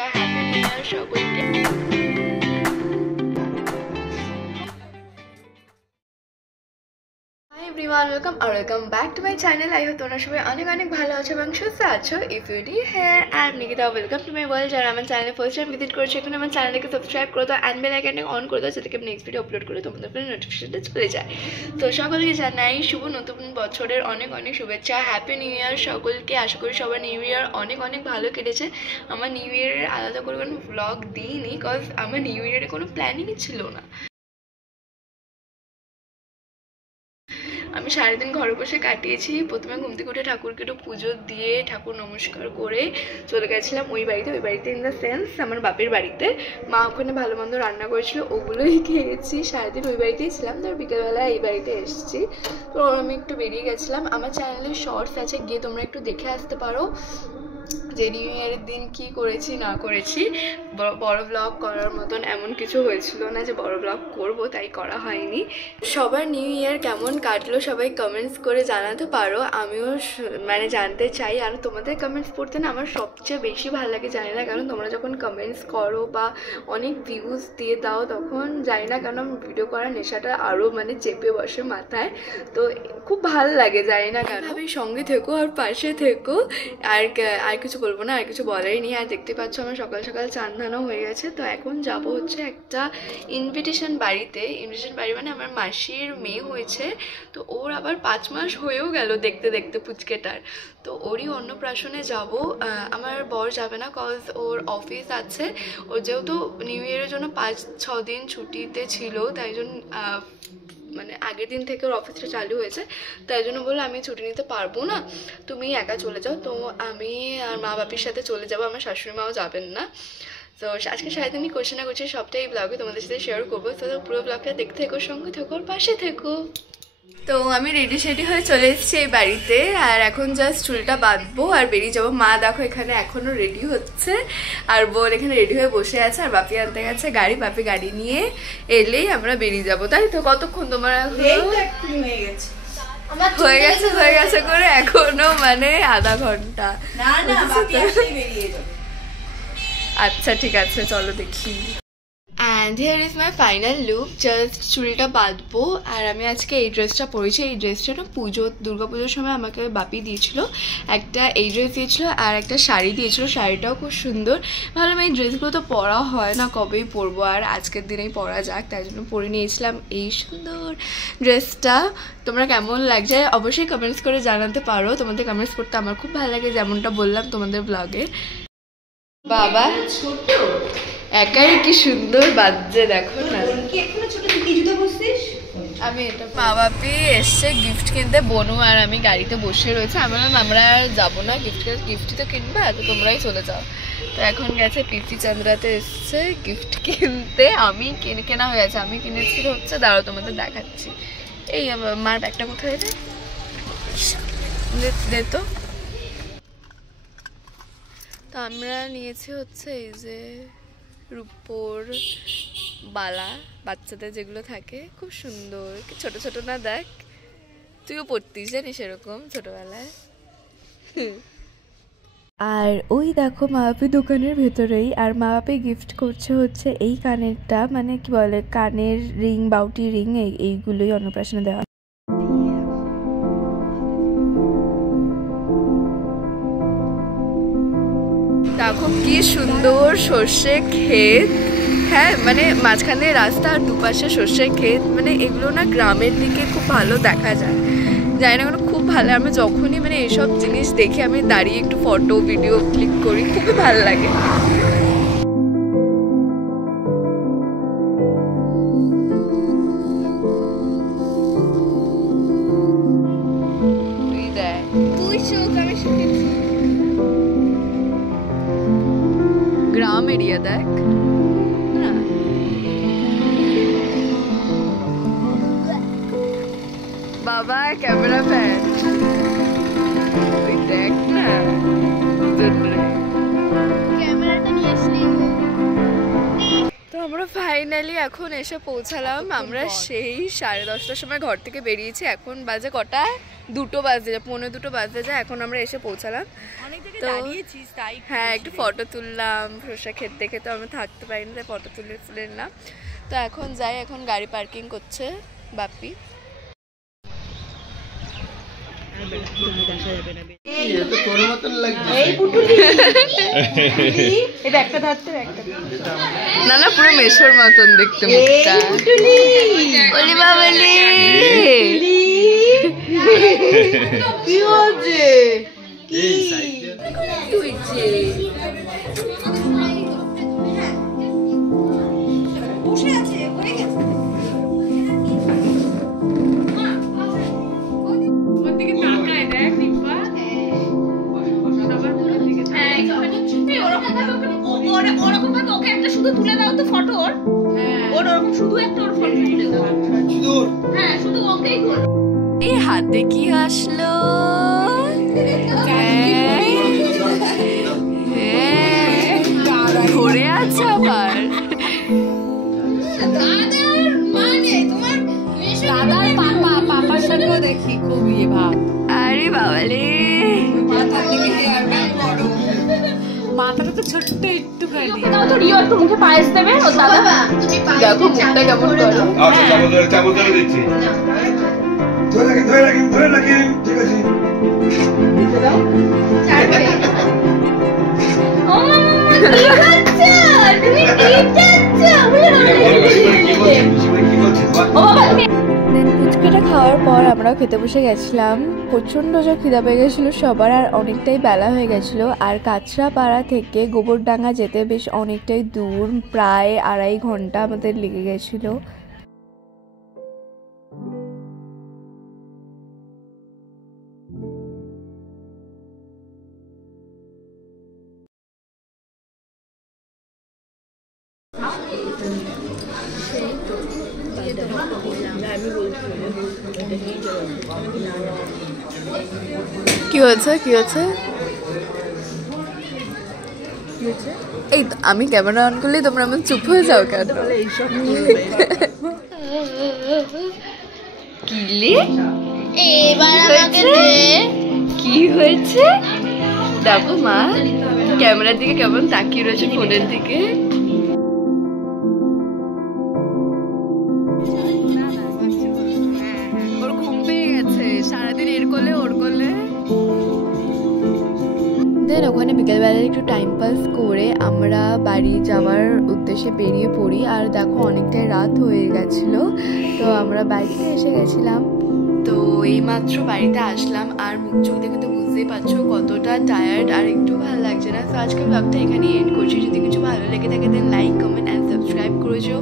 Happy new year সকলকে। Hi everyone, welcome back to my channel. I hope তোমরা সবাই অনেক অনেক ভালো আছো এবং সুস্থ আছো। ইফ ইউ ডি হ্যাঁ I am Nikita, welcome to my world. যারা আমার চ্যানেলে ফার্স্ট টাইম ভিজিট করেছো এখন আমার চ্যানেলকে সাবস্ক্রাইব করে দাও অ্যান্ড বেল আইকনটা অন করে দাও, যাতে আমি নেক্সট ভিডিও আপলোড করে তোমাদের ফোনে নোটিফিকেশনটা চলে যায়। তো সকলকে জানাই শুভ নতুন বছরের অনেক অনেক শুভেচ্ছা, হ্যাপি নিউ ইয়ার সকলকে। আশা করি সবার নিউ ইয়ার অনেক অনেক ভালো কেটেছে। আমার নিউ ইয়ারের আলাদা করে কোনো ভ্লগ দিইনি, কজ আমার নিউ ইয়ারের কোনো প্ল্যানিংই ছিল না। আমি সারাদিন ঘরে বসে কাটিয়েছি। প্রথমে ঘুম থেকে উঠে ঠাকুরকে একটু পুজো দিয়ে ঠাকুর নমস্কার করে চলে গেছিলাম ওই বাড়িতে ইন দ্য সেন্স আমার বাপের বাড়িতে। মা ওখানে ভালো মন্দ রান্না করেছিল, ওগুলোই খেয়েছি। সারাদিন ওই বাড়িতেই ছিলাম, তো বিকেলবেলা এই বাড়িতে এসেছি। তো আমি একটু বেরিয়ে গেছিলাম। আমার চ্যানেলে শর্টস আছে, গিয়ে তোমরা একটু দেখে আসতে পারো যে নিউ ইয়ারের দিন কি করেছি না করেছি। বড় ব্লগ করার মতন এমন কিছু হয়েছিল না যে বড় ব্লগ করব, তাই করা হয়নি। সবার নিউ ইয়ার কেমন কাটলো সবাই কমেন্টস করে জানাতে পারো, আমিও মানে জানতে চাই। আর তোমাদের কমেন্টস পড়তে না আমার সবচেয়ে বেশি ভালো লাগে, জানি না কারণ তোমরা যখন কমেন্টস করো বা অনেক ভিউজ দিয়ে দাও তখন জানি না কেন ভিডিও করার নেশাটা আরও মানে চেপে বসে মাথায়। তো খুব ভালো লাগে, জানি না কেন। আমি সঙ্গে থেকো আর পাশে থেকো। আর কিছু বলবো না, আর কিছু বলারই নেই। আর দেখতে পাচ্ছ আমার সকাল সকাল চান ধানও হয়ে গেছে। তো এখন যাব হচ্ছে একটা ইনভিটেশন বাড়িতে। ইনভিটেশন বাড়ি মানে আমার মাসির মেয়ে হয়েছে, তো ওর আবার 5 মাস হয়েও গেল দেখতে দেখতে পুচকেটার। তো ওরই অন্নপ্রাশনে যাব। আমার বর যাবে না, কজ ওর অফিস আছে। ও যেহেতু নিউ ইয়ারের জন্য 5-6 দিন ছুটিতে ছিল, তাই জন্য মানে আগের দিন থেকে ওর অফিসটা চালু হয়েছে, তাই জন্য বললো আমি ছুটি নিতে পারবো না, তুমি একা চলে যাও। তো আমি আর মা বাপির সাথে চলে যাবো, আমার শাশুড়ি মাও যাবেন না। তো আজকে সারাদিনই করছি না করছি সবটাই এই ব্লগে তোমাদের সাথে শেয়ার করবো। তো পুরো ব্লগটা দেখতে থেকো, সঙ্গে থেকো, পাশে থেকো। তো আমি রেডি হয়ে চলে এসেছি এই বাড়িতে, আর এখন জাস্ট চুলটা বাঁধবো আর বেরিয়ে যাবো। মা দেখো এখানে এখনো রেডি হচ্ছে, আর বোন এখানে রেডি হয়ে বসে আছে, আর বাপি আনতে গেছে গাড়ি। বাপি গাড়ি নিয়ে এলেই আমরা বেরিয়ে যাবো। তাই তো কতক্ষণ তোমার হয়ে গেছে করে এখনো মানে আধা ঘন্টা। আচ্ছা ঠিক আছে, চলো দেখি। And here is my final look. Just চুলটা বাঁধবো। আর আমি আজকে এই ড্রেসটা পরেছি। এই ড্রেসটা না দুর্গাপুজোর সময় আমাকে বাপি দিয়েছিল। একটা এই ড্রেস দিয়েছিল আর একটা শাড়ি দিয়েছিল, শাড়িটাও খুব সুন্দর। ভাবলাম এই ড্রেসগুলো তো পরা হয় না, কবেই পরবো, আর আজকের দিনেই পরা যাক, তাই জন্য পরে নিয়েছিলাম এই সুন্দর ড্রেসটা। তোমরা কেমন লাগছে অবশ্যই কমেন্টস করে জানাতে পারো। তোমাদের কমেন্টস করতে আমার খুব ভালো লাগে, যেমনটা বললাম তোমাদের ব্লগে। বাবা ছোট একাই কি সুন্দর বাজছে, দেখো না। আমি এটা মা বাপি এসছে গিফট কিনতে, বনু আর আমি গাড়িতে বসে রয়েছে। আমি বললাম আমরা আর যাবো না, গিফটই তো কিনবা, তো তোমরাই চলে যাও। তো এখন গেছে পিসি চন্দ্রাতে এসছে গিফট কিনতে। আমি কেনা হয়ে গেছে, আমি কিনেছি হচ্ছে, দাঁড়াও তোমাদের দেখাচ্ছি। এই মার ব্যাগটা কোথায় দে তো। তো আমরা নিয়েছি হচ্ছে এই যে রূপোর বালা, বাচ্চাদের যেগুলো থাকে, খুব সুন্দর, ছোট ছোট না, দেখ তুইও পড়তিস জানিস এরকম ছোটবেলায়। আর ওই দেখো মা বাপি দোকানের ভেতরেই, আর মা বাপি গিফট করছে হচ্ছে এই কানেরটা, মানে কি বলে কানের রিং, বাউটি রিং, এইগুলোই অন্নপ্রাশনে দেওয়া। দেখো কি সুন্দর সর্ষে ক্ষেত, হ্যাঁ মানে মাঝখান দিয়ে রাস্তা আর দুপাশে সর্ষের ক্ষেত, মানে এগুলো না গ্রামের দিকে খুব ভালো দেখা যায়, জানি না কোনো খুব ভালো। আমি যখনই মানে এইসব জিনিস দেখি আমি দাঁড়িয়ে একটু ফটো ভিডিও ক্লিক করি, খুবই ভালো লাগে। গ্রাম এরিয়া দেখ না, বাবা ক্যামেরা ম্যান, ওই দেখ না ক্যামেরাটা নিয়ে আসলি। তো আমরা ফাইনালি এখন এসে পৌঁছালাম। আমরা সেই 10:30টার সময় ঘর থেকে বেরিয়েছি, এখন বাজে কটা? 2টো বাজে, 1:45 বাজে যায়। এখন আমরা এসে পৌঁছালাম। তো হ্যাঁ, একটু ফটো তুললাম। শসা খেতে খেতে আমি থাকতে পারিনি, তাই ফটো তুলে নিলাম। তো এখন যাই, এখন গাড়ি পার্কিং করছে বাপি। না না, পুরো মেশোর মতন দেখতে মুখটা। বলি বাবলি কি হচ্ছে? বসে আছে হয়ে গেছে। শুধু তুলে দাও তো ফটো ওর, ওরকম শুধু একটা ওর ফটো তুলে দাও। হ্যাঁ, শুধু ওকেই তুল। এই হাতে কি আসলো? ধরে আছে আবার। দাদার মানে তোমার দাদার পাপার সাথেও দেখি খুব ইয়ে ভাব। আরে বাবালে, মাথার দিকে হেয়ার ব্যান্ড বড়, মাথাটা তো ছোট্ট একটুখানি। দাও তো রিও একটু মুখে পায়েস দেবে। ও দাদা দেখো মুখটা কেমন করে। আচ্ছা, চামচ ধরে দিচ্ছি। ধরে রাখেন, ঠিক আছে। দিতে দাও। ও কি হচ্ছে? তুমি কি করছো? ও বাবা তুমি ফুচকাটা খাওয়ার পর আমরাও খেতে বসে গেছিলাম। প্রচণ্ড জোর খিদা পেয়ে গেছিলো সবার, আর অনেকটাই বেলা হয়ে গেছিলো। আর কাঁচরাপাড়া থেকে গোবরডাঙ্গা যেতে বেশ অনেকটাই দূর, প্রায় 2.5 ঘন্টা আমাদের লেগে গেছিলো। কি হয়েছে? কি হয়েছে? এই তো আমি ক্যামেরা অন করলেই তোমরা আমার চুপ হয়ে যাও কেন? কিলে কি হয়েছে? দেখো মা ক্যামেরার দিকে কেমন তাকিয়ে রয়েছে, ফোনের দিকে। ওর ঘুম পেয়ে গেছে, সারাদিন এর কোলে ওর কোলে। দেন ওখানে বিকেলবেলা একটু টাইম পাস করে আমরা বাড়ি যাওয়ার উদ্দেশ্যে বেরিয়ে পড়ি। আর দেখো অনেকটাই রাত হয়ে গেছিলো, তো আমরা বাড়িতে এসে গেছিলাম। তো এইমাত্র বাড়িতে আসলাম, আর মুখ চোখ দেখে তো বুঝতেই পারছো কতটা টায়ার্ড, আর একটু ভালো লাগছে না। তো আজকে ব্লগটা এখানেই এন্ড করছি। যদি কিছু ভালো লেগে থাকে দেন লাইক, কমেন্ট অ্যান্ড সাবস্ক্রাইব করেছো।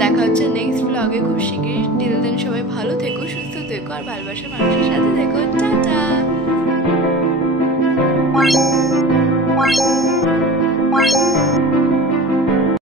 দেখা হচ্ছে নেক্সট ব্লগে খুব শীঘ্রই। টিল দেন সবাই ভালো থেকো, সুস্থ থেকো, আর ভালোবাসার মানুষের সাথে থেকো। টাটা।